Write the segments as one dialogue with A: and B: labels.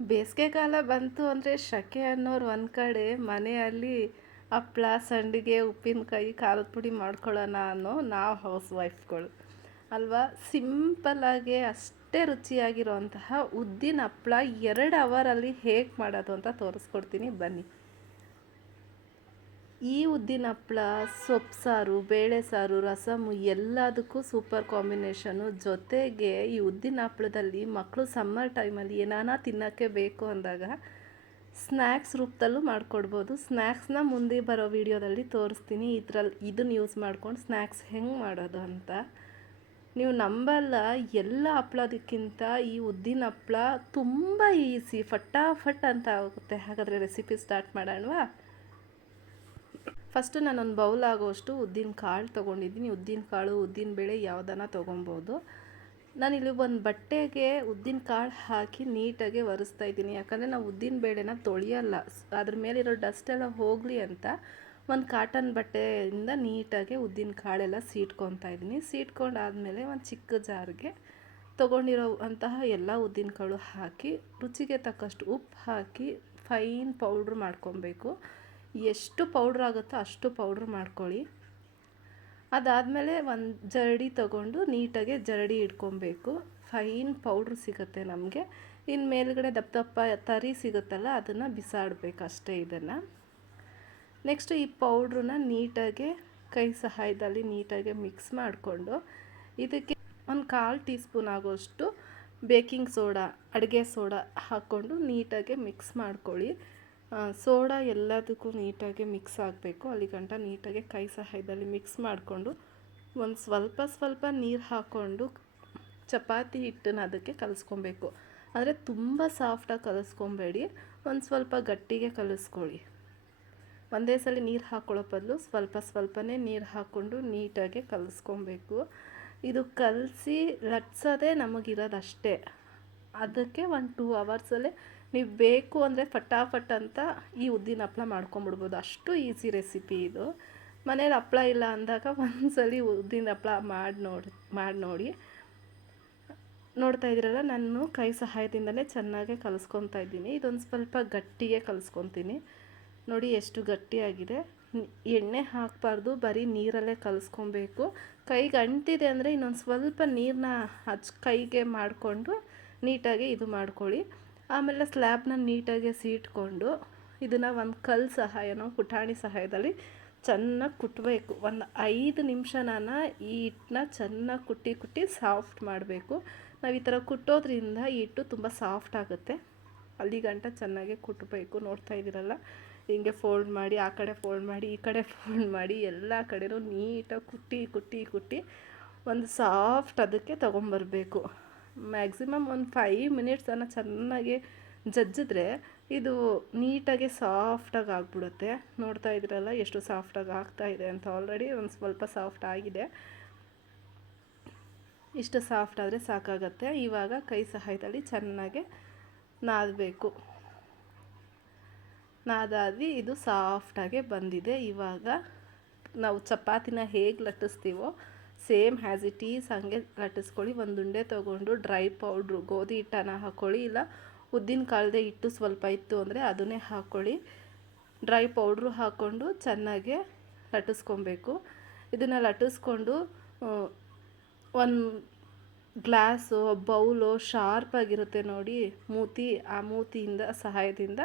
A: ಬೇಸಿಗೆ ಕಾಲ ಬಂತು ಅಂದರೆ ಸೆಕೆ ಅನ್ನೋರು ಒಂದು ಕಡೆ ಮನೆಯಲ್ಲಿ ಹಪ್ಪಳ ಸಂಡಿಗೆ ಉಪ್ಪಿನಕಾಯಿ ಖಾರದ ಪುಡಿ ಮಾಡ್ಕೊಳ್ಳೋಣ ಅನ್ನೋ ನಾವು ಹೌಸ್ ವೈಫ್ಗಳು ಅಲ್ವಾ? ಸಿಂಪಲ್ಲಾಗಿ ಅಷ್ಟೇ ರುಚಿಯಾಗಿರೋಂತಹ ಉದ್ದಿನ ಹಪ್ಪಳ ಎರಡು ಅವರಲ್ಲಿ ಹೇಗೆ ಮಾಡೋದು ಅಂತ ತೋರಿಸ್ಕೊಡ್ತೀನಿ. ಬನ್ನಿ. ಈ ಉದ್ದಿನ ಹಪ್ಪಳ, ಸೊಪ್ಪು ಸಾರು, ಬೇಳೆ ಸಾರು ರಸಮು ಎಲ್ಲದಕ್ಕೂ ಸೂಪರ್ ಕಾಂಬಿನೇಷನು ಜೊತೆಗೆ ಈ ಉದ್ದಿನ ಹಪ್ಪಳದಲ್ಲಿ ಮಕ್ಕಳು ಸಮ್ಮರ್ ಟೈಮಲ್ಲಿ ಏನಾನ ತಿನ್ನೋಕ್ಕೆ ಬೇಕು ಅಂದಾಗ ಸ್ನ್ಯಾಕ್ಸ್ ರೂಪದಲ್ಲೂ ಮಾಡಿಕೊಡ್ಬೋದು. ಸ್ನ್ಯಾಕ್ಸ್ನ ಮುಂದೆ ಬರೋ ವಿಡಿಯೋದಲ್ಲಿ ತೋರಿಸ್ತೀನಿ. ಇದ್ರಲ್ಲಿ ಇದನ್ನು ಯೂಸ್ ಮಾಡ್ಕೊಂಡು ಸ್ನ್ಯಾಕ್ಸ್ ಹೆಂಗೆ ಮಾಡೋದು ಅಂತ. ನೀವು ನಂಬಲ್ಲ, ಎಲ್ಲ ಹಪ್ಪಳದಕ್ಕಿಂತ ಈ ಉದ್ದಿನ ಹಪ್ಪಳ ತುಂಬ ಈಸಿ ಫಟಾಫಟ್ ಅಂತ ಆಗುತ್ತೆ. ಹಾಗಾದರೆ ರೆಸಿಪಿ ಸ್ಟಾರ್ಟ್ ಮಾಡೋಣವಾ? ಫಸ್ಟು ನಾನೊಂದು ಬೌಲ್ ಆಗೋಷ್ಟು ಉದ್ದಿನ ಕಾಳು ತೊಗೊಂಡಿದ್ದೀನಿ. ಉದ್ದಿನ ಕಾಳು, ಉದ್ದಿನ ಬೇಳೆ ಯಾವುದನ್ನ ತೊಗೊಬೋದು. ನಾನಿಲ್ಲಿ ಒಂದು ಬಟ್ಟೆಗೆ ಉದ್ದಿನ ಕಾಳು ಹಾಕಿ ನೀಟಾಗಿ ಒರೆಸ್ತಾ ಇದ್ದೀನಿ. ಯಾಕಂದರೆ ನಾವು ಉದ್ದಿನ ಬೇಳೆನ ತೊಳೆಯಲ್ಲ. ಅದ್ರ ಮೇಲಿರೋ ಡಸ್ಟ್ ಎಲ್ಲ ಹೋಗಲಿ ಅಂತ ಒಂದು ಕಾಟನ್ ಬಟ್ಟೆಯಿಂದ ನೀಟಾಗಿ ಉದ್ದಿನ ಕಾಳೆಲ್ಲ ಸೀಟ್ಕೊತಾ ಇದ್ದೀನಿ. ಸೀಟ್ಕೊಂಡಾದಮೇಲೆ ಒಂದು ಚಿಕ್ಕ ಜಾರ್ಗೆ ತೊಗೊಂಡಿರೋ ಅಂತಹ ಎಲ್ಲ ಉದ್ದಿನ ಕಾಳು ಹಾಕಿ ರುಚಿಗೆ ತಕ್ಕಷ್ಟು ಉಪ್ಪು ಹಾಕಿ ಫೈನ್ ಪೌಡ್ರ್ ಮಾಡ್ಕೊಬೇಕು. ಎಷ್ಟು ಪೌಡ್ರ್ ಆಗುತ್ತೋ ಅಷ್ಟು ಪೌಡ್ರ್ ಮಾಡ್ಕೊಳ್ಳಿ. ಅದಾದಮೇಲೆ ಒಂದು ಜರಡಿ ತಗೊಂಡು ನೀಟಾಗಿ ಜರಡಿ ಇಟ್ಕೊಬೇಕು. ಫೈನ್ ಪೌಡ್ರ್ ಸಿಗುತ್ತೆ ನಮಗೆ. ಇನ್ನು ಮೇಲ್ಗಡೆ ದಪ್ಪ ದಪ್ಪ ತರಿ ಸಿಗುತ್ತಲ್ಲ, ಅದನ್ನು ಬಿಸಾಡಬೇಕು ಅಷ್ಟೇ ಇದನ್ನು. ನೆಕ್ಸ್ಟು ಈ ಪೌಡ್ರನ್ನ ನೀಟಾಗಿ ಕೈ ಸಹಾಯದಲ್ಲಿ ನೀಟಾಗಿ ಮಿಕ್ಸ್ ಮಾಡಿಕೊಂಡು, ಇದಕ್ಕೆ ಒಂದು ಕಾಲು ಟೀ ಸ್ಪೂನ್ ಆಗೋಷ್ಟು ಬೇಕಿಂಗ್ ಸೋಡಾ ಅಡುಗೆ ಸೋಡಾ ಹಾಕ್ಕೊಂಡು ನೀಟಾಗಿ ಮಿಕ್ಸ್ ಮಾಡ್ಕೊಳ್ಳಿ. ಸೋಡಾ ಎಲ್ಲದಕ್ಕೂ ನೀಟಾಗಿ ಮಿಕ್ಸ್ ಆಗಬೇಕು. ಅಲ್ಲಿ ಗಂಟ ನೀಟಾಗಿ ಕೈ ಸಹಾಯದಲ್ಲಿ ಮಿಕ್ಸ್ ಮಾಡಿಕೊಂಡು ಒಂದು ಸ್ವಲ್ಪ ಸ್ವಲ್ಪ ನೀರು ಹಾಕ್ಕೊಂಡು ಚಪಾತಿ ಹಿಟ್ಟನ್ನು ಅದಕ್ಕೆ ಕಲಿಸ್ಕೊಬೇಕು. ಆದರೆ ತುಂಬ ಸಾಫ್ಟಾಗಿ ಕಲಿಸ್ಕೊಬೇಡಿ. ಒಂದು ಸ್ವಲ್ಪ ಗಟ್ಟಿಗೆ ಕಲಿಸ್ಕೊಳ್ಳಿ. ಒಂದೇ ಸಲ ನೀರು ಹಾಕ್ಕೊಳ್ಳೋ ಬದಲು ಸ್ವಲ್ಪ ಸ್ವಲ್ಪನೇ ನೀರು ಹಾಕ್ಕೊಂಡು ನೀಟಾಗಿ ಕಲಿಸ್ಕೊಬೇಕು. ಇದು ಕಲಸಿ ಲಟ್ಸೋದೇ ನಮಗಿರೋದಷ್ಟೇ. ಅದಕ್ಕೆ ಒಂದು ಟೂ ಅವರ್ಸಲ್ಲೇ ನೀವು ಬೇಕು ಅಂದರೆ ಫಟಾಫಟ್ ಅಂತ ಈ ಉದ್ದಿನ ಹಪ್ಪಳ ಮಾಡ್ಕೊಂಬಿಡ್ಬೋದು. ಅಷ್ಟು ಈಸಿ ರೆಸಿಪಿ ಇದು. ಮನೇಲಿ ಹಪ್ಪಳ ಇಲ್ಲ ಅಂದಾಗ ಒಂದ್ಸಲಿ ಉದ್ದಿನ ಹಪ್ಪಳ ಮಾಡಿ ನೋಡಿ ಮಾಡಿ ನೋಡಿ. ನೋಡ್ತಾ ಇದ್ದೀರಲ್ಲ, ನಾನು ಕೈ ಸಹಾಯದಿಂದಲೇ ಚೆನ್ನಾಗೆ ಕಲಿಸ್ಕೊತಾ ಇದ್ದೀನಿ. ಇದೊಂದು ಸ್ವಲ್ಪ ಗಟ್ಟಿಗೆ ಕಲಿಸ್ಕೊತೀನಿ. ನೋಡಿ ಎಷ್ಟು ಗಟ್ಟಿಯಾಗಿದೆ. ಎಣ್ಣೆ ಹಾಕಬಾರ್ದು, ಬರೀ ನೀರಲ್ಲೇ ಕಲಿಸ್ಕೊಬೇಕು. ಕೈಗೆ ಅಂಟಿದೆ ಅಂದರೆ ಇನ್ನೊಂದು ಸ್ವಲ್ಪ ನೀರನ್ನ ಹಚ್, ಕೈಗೆ ಮಾಡಿಕೊಂಡು ನೀಟಾಗಿ ಇದು ಮಾಡ್ಕೊಳ್ಳಿ. ಆಮೇಲೆ ಸ್ಲ್ಯಾಬ್ನ ನೀಟಾಗಿ ಸೀಟ್ಕೊಂಡು ಇದನ್ನು ಒಂದು ಕಲ್ಲು ಸಹಾಯನೋ ಪುಟಾಣಿ ಸಹಾಯದಲ್ಲಿ ಚೆನ್ನಾಗಿ ಕುಟ್ಟಬೇಕು ಒಂದು ಐದು ನಿಮಿಷ ನಾನು ಈ ಹಿಟ್ಟನ್ನ ಚೆನ್ನಾಗಿ ಕುಟ್ಟಿ ಕುಟ್ಟಿ ಸಾಫ್ಟ್ ಮಾಡಬೇಕು. ನಾವು ಈ ಥರ ಕುಟ್ಟೋದ್ರಿಂದ ಈ ಹಿಟ್ಟು ತುಂಬ ಸಾಫ್ಟ್ ಆಗುತ್ತೆ. ಅಲ್ಲಿ ಗಂಟ ಚೆನ್ನಾಗಿ ಕುಟ್ಟಬೇಕು ನೋಡ್ತಾ ಇದ್ದೀರಲ್ಲ? ಹಿಂಗೆ ಫೋಲ್ಡ್ ಮಾಡಿ, ಆ ಕಡೆ ಫೋಲ್ಡ್ ಮಾಡಿ, ಈ ಕಡೆ ಫೋಲ್ಡ್ ಮಾಡಿ ಎಲ್ಲ ಕಡೆನೂ ನೀಟಾಗಿ ಕುಟ್ಟಿ ಕುಟ್ಟಿ ಕುಟ್ಟಿ ಒಂದು ಸಾಫ್ಟ್ ಅದಕ್ಕೆ ತೊಗೊಂಬರ್ಬೇಕು. ಮ್ಯಾಕ್ಸಿಮಮ್ ಒಂದು ಫೈವ್ ಮಿನಿಟ್ಸನ್ನು ಚೆನ್ನಾಗಿ ಜಜ್ಜಿದ್ರೆ ಇದು ನೀಟಾಗಿ ಸಾಫ್ಟಾಗಿ ಆಗಿಬಿಡುತ್ತೆ. ನೋಡ್ತಾ ಇದ್ರಲ್ಲ ಎಷ್ಟು ಸಾಫ್ಟಾಗಿ ಆಗ್ತಾ ಇದೆ ಅಂತ ಆಲ್ರೆಡಿ ಒಂದು ಸ್ವಲ್ಪ ಸಾಫ್ಟ್ ಆಗಿದೆ. ಇಷ್ಟು ಸಾಫ್ಟ್ ಆದರೆ ಸಾಕಾಗತ್ತೆ. ಇವಾಗ ಕೈ ಸಹಾಯದಲ್ಲಿ ಚೆನ್ನಾಗಿ ನಾದಬೇಕು. ನಾದಾದಿ ಇದು ಸಾಫ್ಟಾಗೆ ಬಂದಿದೆ. ಇವಾಗ ನಾವು ಚಪಾತಿನ ಹೇಗೆ ಲಟ್ಟಿಸ್ತೀವೋ ಸೇಮ್ ಹ್ಯಾಸ್ ಇಟ್ ಈಸ್ ಹಾಗೆ ಲಟ್ಟಿಸ್ಕೊಳ್ಳಿ. ಒಂದು ಉಂಡೆ ತೊಗೊಂಡು ಡ್ರೈ ಪೌಡ್ರು ಗೋಧಿ ಹಿಟ್ಟನ್ನು ಹಾಕ್ಕೊಳ್ಳಿ ಇಲ್ಲ, ಉದ್ದಿನ ಕಾಳದೆ ಹಿಟ್ಟು ಸ್ವಲ್ಪ ಇತ್ತು ಅಂದರೆ ಅದನ್ನೇ ಹಾಕ್ಕೊಳ್ಳಿ ಡ್ರೈ ಪೌಡ್ರು ಹಾಕ್ಕೊಂಡು ಚೆನ್ನಾಗೆ ಲಟ್ಟಿಸ್ಕೊಬೇಕು. ಇದನ್ನು ಲಟ್ಟಿಸ್ಕೊಂಡು ಒಂದು ಗ್ಲಾಸು ಬೌಲು ಶಾರ್ಪಾಗಿರುತ್ತೆ ನೋಡಿ. ಮೂತಿ, ಆ ಮೂತಿಯಿಂದ, ಸಹಾಯದಿಂದ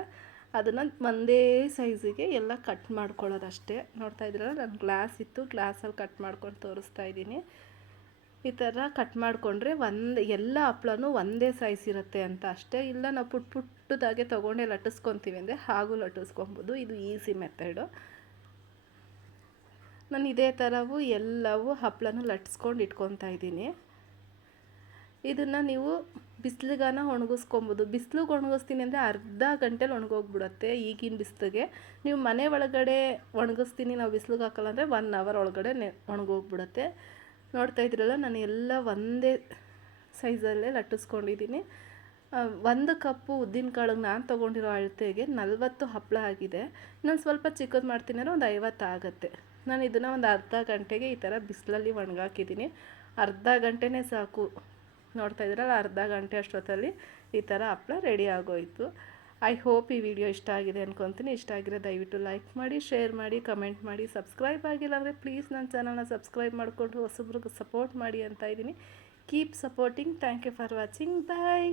A: ಅದನ್ನು ಒಂದೇ ಸೈಜಿಗೆ ಎಲ್ಲ ಕಟ್ ಮಾಡ್ಕೊಳ್ಳೋದು ಅಷ್ಟೇ ನೋಡ್ತಾ ಇದ್ದೀರಲ್ಲ ನಾನು ಗ್ಲಾಸ್ ಇತ್ತು ಗ್ಲಾಸಲ್ಲಿ ಕಟ್ ಮಾಡ್ಕೊಂಡು ತೋರಿಸ್ತಾ ಇದ್ದೀನಿ. ಈ ಥರ ಕಟ್ ಮಾಡಿಕೊಂಡ್ರೆ ಒಂದು, ಎಲ್ಲ ಹಪ್ಳನೂ ಒಂದೇ ಸೈಜ್ ಇರುತ್ತೆ ಅಂತ ಅಷ್ಟೇ. ಇಲ್ಲ, ನಾವು ಪುಟ್ ಪುಟ್ಟದಾಗೆ ತೊಗೊಂಡೆ ಲಟ್ಟಿಸ್ಕೊತೀವಿ ಅಂದರೆ ಹಾಗೂ ಲಟ್ಟಿಸ್ಕೊಬೋದು. ಇದು ಈಸಿ ಮೆಥಡು ನಾನು ಇದೇ ಥರವು ಎಲ್ಲವೂ ಹಪ್ಳನೂ ಲಟ್ಟಿಸ್ಕೊಂಡು ಇಟ್ಕೊತಾ ಇದ್ದೀನಿ. ಇದನ್ನು ನೀವು ಬಿಸಿಲಿಗಾನ ಒಣಗಿಸ್ಕೊಬೋದು. ಬಿಸ್ಲಿಗೆ ಒಣಗಿಸ್ತೀನಿ ಅಂದರೆ ಅರ್ಧ ಗಂಟೆಲಿ ಒಣಗೋಗ್ಬಿಡುತ್ತೆ ಈಗಿನ ಬಿಸಿಲಿಗೆ. ನೀವು ಮನೆ ಒಳಗಡೆ ಒಣಗಿಸ್ತೀನಿ, ನಾವು ಬಿಸಿಲಿಗೆ ಹಾಕಲ್ಲ ಅಂದರೆ ಒನ್ ಅವರ್ ಒಳಗಡೆ ನೆ ಒಣಗೋಗ್ಬಿಡುತ್ತೆ. ನೋಡ್ತಾ ಇದ್ರಲ್ಲ ನಾನು ಎಲ್ಲ ಒಂದೇ ಸೈಜಲ್ಲೇ ಲಟ್ಟಿಸ್ಕೊಂಡಿದ್ದೀನಿ. ಒಂದು ಕಪ್ಪು ಉದ್ದಿನ ಕಾಳಿಗೆ ನಾನು ತೊಗೊಂಡಿರೋ ಅಳತೆಗೆ ನಲ್ವತ್ತು ಹಪ್ಪಳ ಆಗಿದೆ. ನಾನು ಸ್ವಲ್ಪ ಚಿಕ್ಕದು ಮಾಡ್ತೀನಿ ಅಂದರೆ ಒಂದು ಐವತ್ತು ಆಗುತ್ತೆ. ನಾನು ಇದನ್ನು ಒಂದು ಅರ್ಧ ಗಂಟೆಗೆ ಈ ಥರ ಬಿಸಿಲಲ್ಲಿ ಒಣಗಾಕಿದ್ದೀನಿ. ಅರ್ಧ ಗಂಟೆನೇ ಸಾಕು. ನೋಡ್ತಾ ಇದ್ರಲ್ಲ ಅರ್ಧ ಗಂಟೆ ಅಷ್ಟೊತ್ತಲ್ಲಿ ಈ ಥರ ಹಪ್ಪಳ ರೆಡಿ ಆಗೋಯಿತು. ಐ ಹೋಪ್ ಈ ವಿಡಿಯೋ ಇಷ್ಟ ಆಗಿದೆ ಅನ್ಕೊತೀನಿ. ಇಷ್ಟ ಆಗಿರೋ ದಯವಿಟ್ಟು ಲೈಕ್ ಮಾಡಿ ಶೇರ್ ಮಾಡಿ ಕಮೆಂಟ್ ಮಾಡಿ. ಸಬ್ಸ್ಕ್ರೈಬ್ ಆಗಿಲ್ಲ ಅಂದರೆ ಪ್ಲೀಸ್ ನನ್ನ ಚಾನಲ್ನ ಸಬ್ಸ್ಕ್ರೈಬ್ ಮಾಡಿಕೊಂಡು ಹೊಸಬ್ರಿಗೆ ಸಪೋರ್ಟ್ ಮಾಡಿ ಅಂತ ಇದ್ದೀನಿ. Keep supporting thank you for watching bye